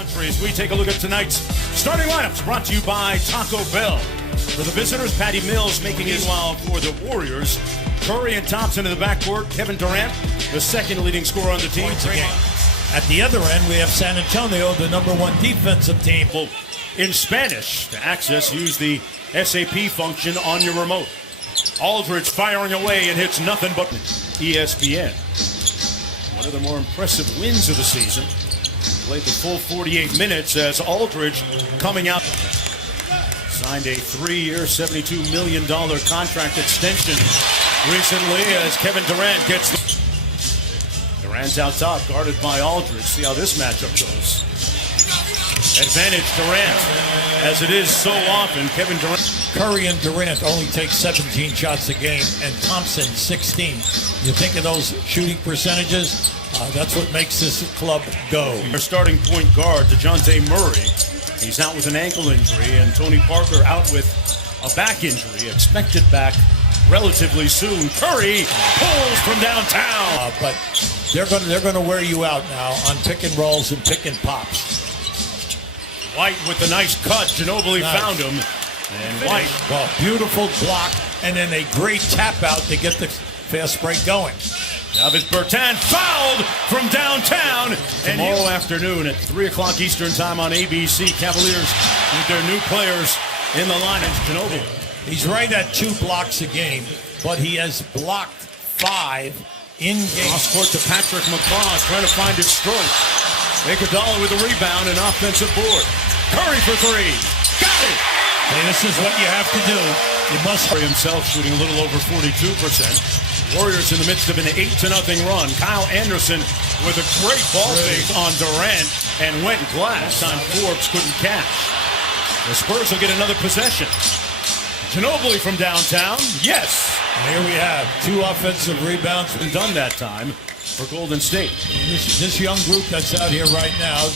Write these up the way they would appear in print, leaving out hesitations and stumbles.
countries. We take a look at tonight's starting lineups brought to you by Taco Bell. For the visitors, Patty Mills making it, while for the Warriors, Curry and Thompson in the backcourt. Kevin Durant, the second leading scorer on the team. At the other end, we have San Antonio, the #1 defensive team. In Spanish, to access, use the SAP function on your remote. Aldridge firing away and hits nothing but ESPN. One of the more impressive wins of the season. Played the full 48 minutes as Aldridge coming out. Signed a 3-year, $72 million contract extension recently as Kevin Durant gets Durant's out top, guarded by Aldridge. See how this matchup goes. Advantage Durant, as it is so often. Kevin Durant. Curry and Durant only take 17 shots a game, and Thompson 16. You think of those shooting percentages? That's what makes this club go. Our starting point guard, DeJounte Murray. He's out with an ankle injury, and Tony Parker out with a back injury, expected back relatively soon. Curry pulls from downtown. But they're going to wear you out now on pick and rolls and pick and pops. White with the nice cut. Ginobili found him. And White. Well, beautiful block, and then a great tap out to get the fast break going. Davis Bertan fouled from downtown. Tomorrow afternoon at 3 o'clock Eastern time on ABC, Cavaliers with their new players in the line. It's Ginobili. He's right at 2 blocks a game, but he has blocked 5 in game. Cross court to Patrick McCaw, trying to find his stroke. Iguodala with a rebound and offensive board. Curry for 3. Got it! Hey, this is what you have to do. You must hurry himself, shooting a little over 42%. Warriors in the midst of an 8-0 run. Kyle Anderson with a great ball fake on Durant and went glass. Time Forbes couldn't catch. The Spurs will get another possession. Ginobili from downtown. Yes. And here we have 2 offensive rebounds. Been done that time for Golden State. This young group that's out here right now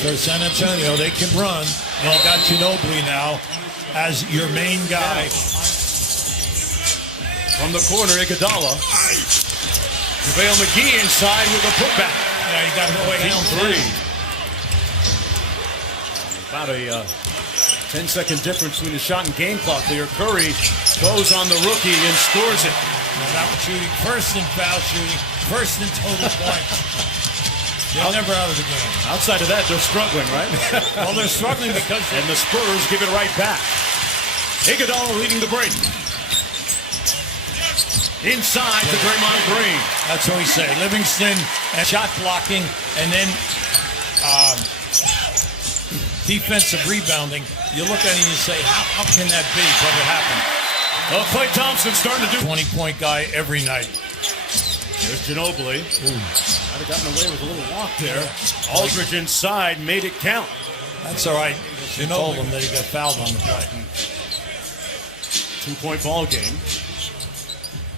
for San Antonio, they can run. And you got Ginobili now as your main guy. From the corner, Iguodala. JaVale McGee inside with a putback. Yeah, you got him away down 3. About a 10-second difference between the shot and game clock there. Curry goes on the rookie and scores it. Now that was shooting first in foul shooting, first in total points. They're never out of the game. Outside of that, they're struggling, right? Well, they're struggling because... And the Spurs give it right back. Iguodala leading the break. Inside to Draymond Green. That's what we say. Livingston and shot blocking, and then defensive rebounding. You look at it and you say, how can that be? But it happened. Well, Klay Thompson starting to do 20-point guy every night. There's Ginobili. Might have gotten away with a little walk there. Aldridge inside made it count. That's all right. You told him that he got fouled on the play. 2-point ball game.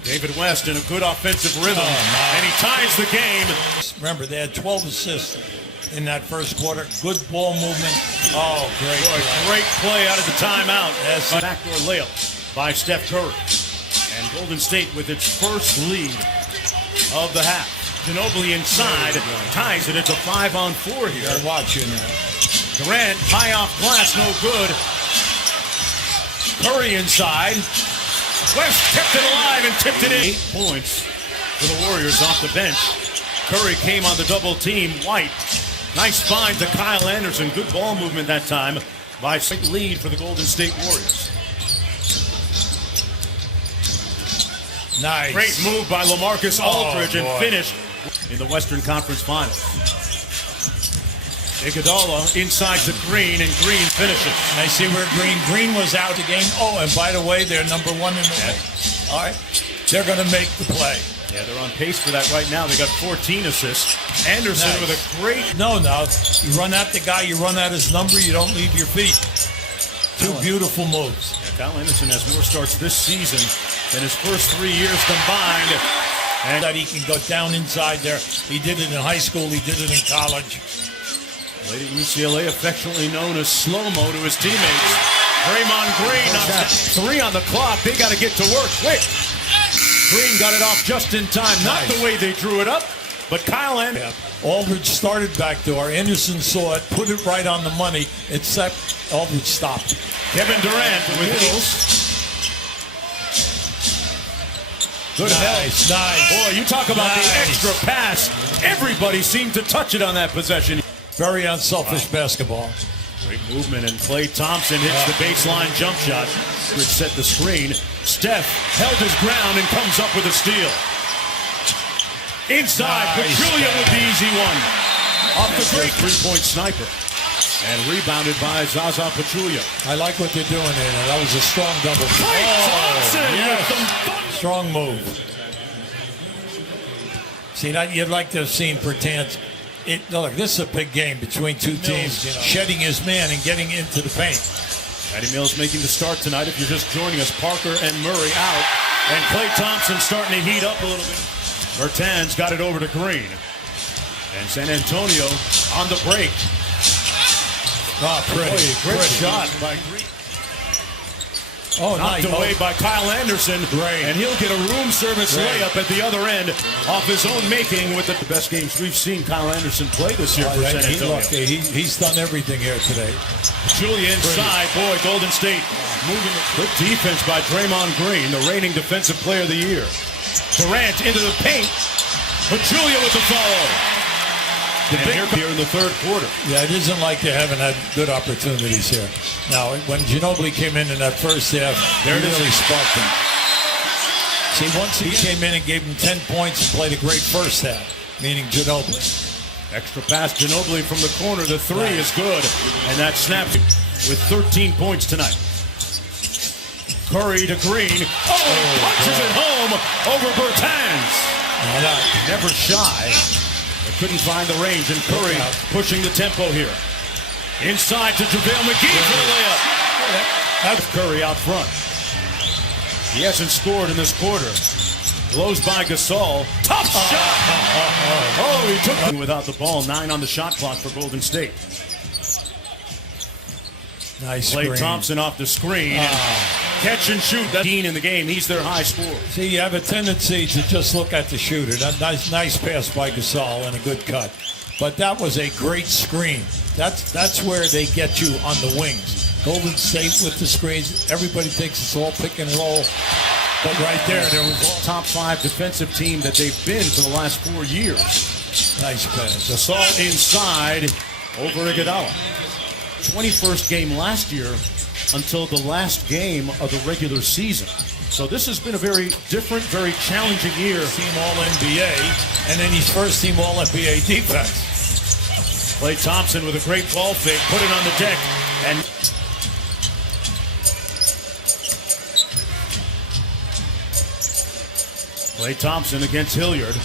David West in a good offensive rhythm, and he ties the game. Remember, they had 12 assists in that first quarter. Good ball movement. Oh, great. Boy, great play out of the timeout. Yes. Backdoor layup by Steph Curry. And Golden State with its first lead of the half. Ginobili inside, ties it. It's a 5-on-4 here. They're watching that. Durant, high off glass, no good. Curry inside. West kept it alive and tipped it in. 8 points for the Warriors off the bench. Curry came on the double team. White, nice find to Kyle Anderson. Good ball movement that time by lead for the Golden State Warriors. Nice. Great move by LaMarcus Aldridge and finished in the Western Conference Finals. Iguodala inside to Green, and Green finishes. I see where Green was out the game. Oh, and by the way, they're #1 in the league. All right, they're going to make the play. Yeah, they're on pace for that right now. They got 14 assists. Anderson with a great... No, you run at the guy, you run at his number, you don't leave your feet. 2 beautiful moves. Yeah, Kyle Anderson has more starts this season than his first 3 years combined. And that he can go down inside there. He did it in high school, he did it in college. Lady UCLA, affectionately known as Slow-Mo to his teammates. Draymond Green, 3 on the clock. They got to get to work quick. Green got it off just in time. Not the way they drew it up, but Kyle Anderson. Aldridge started backdoor. Anderson saw it, put it right on the money, except Aldridge stopped. Kevin Durant with Hills. Good nice. Boy, you talk about the extra pass. Everybody seemed to touch it on that possession. Very unselfish basketball. Great movement, and Klay Thompson hits the baseline jump shot, which set the screen. Steph held his ground and comes up with a steal. Inside, Pachulia with the easy one. Off the great three-point sniper. And rebounded by Zaza Pachulia. I like what they're doing here. That was a strong double. Klay Thompson with some strong move. See, that you'd like to have seen Bertans. Look, this is a big game between two teams, shedding his man and getting into the paint. Patty Mills making the start tonight. If you're just joining us, Parker and Murray out. And Klay Thompson starting to heat up a little bit. Bertans got it over to Green. And San Antonio on the break. Great shot by Green. Knocked away by Kyle Anderson. Great. And he'll get a room service layup at the other end off his own making with the best games we've seen Kyle Anderson play this year for San Antonio. He's done everything here today. Julia inside. Boy, Golden State moving. Good defense by Draymond Green, the reigning defensive player of the year. Durant into the paint. Pachulia with the follow. Here in the third quarter. Yeah, it isn't like they haven't had good opportunities here. Now, when Ginobili came in that first half, he really sparked him. See, once he came in and gave him 10 points and played a great first half, meaning Ginobili. Extra pass, Ginobili from the corner. The three is good, and that snapped with 13 points tonight. Curry to Green. Punches it home over Bertans. Never shy. But couldn't find the range, and Curry pushing the tempo here. Inside to JaVale McGee for the layup. That's Curry out front. He hasn't scored in this quarter. Blows by Gasol. Tough shot! He took it without the ball. 9 on the shot clock for Golden State. Nice Klay Thompson off the screen. Catch and shoot. That's in the game. He's their high scorer. See, you have a tendency to just look at the shooter. That nice pass by Gasol and a good cut. But that was a great screen. That's where they get you on the wings. Golden State with the screens. Everybody thinks it's all pick and roll. But right there was top 5 defensive team that they've been for the last 4 years. Nice pass. Gasol inside over Iguodala. 21st game last year until the last game of the regular season. So this has been a very different, very challenging year. Team All-NBA, and then he's first team All-NBA defense. Klay Thompson with a great ball fake, put it on the deck, and Klay Thompson against Hilliard.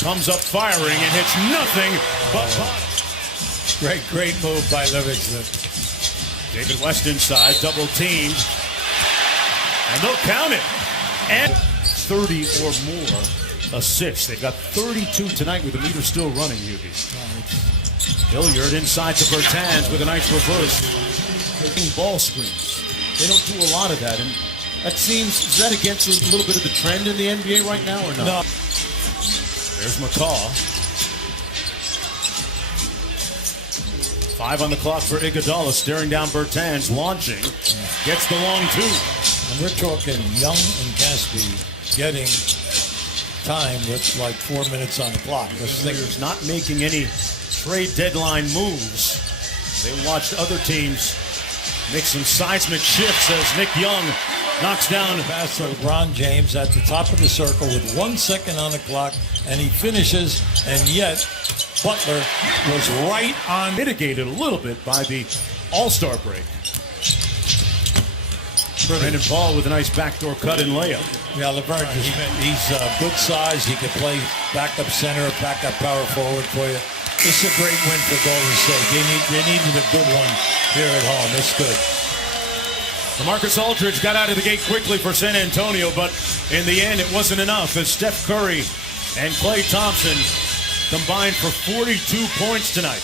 Comes up firing and hits nothing but bottom. Great move by Livingston. David West inside, double teamed. And they'll count it. And 30 or more assists. They've got 32 tonight with the meter still running, UB. Hilliard inside to Bertans with a nice reverse. Ball screens. They don't do a lot of that. And that seems, is that against a little bit of the trend in the NBA right now or not? No. There's McCaw. 5 on the clock for Iguodala, staring down Bertans, launching, gets the long 2. And we're talking Young and Caspi getting time with like 4 minutes on the clock. Lakers not making any trade deadline moves. They watched other teams make some seismic shifts as Nick Young knocks down. Pass to LeBron James at the top of the circle with 1 second on the clock, and he finishes, and yet Butler was right on. Mitigated a little bit by the All-Star break. Brandon Ball with a nice backdoor cut and layup. Yeah, LeBron, he's good size. He can play backup center, backup power forward for you. It's a great win for Golden State. They needed a good one here at home. It's good. LaMarcus Aldridge got out of the gate quickly for San Antonio, but in the end it wasn't enough as Steph Curry and Klay Thompson combined for 42 points tonight.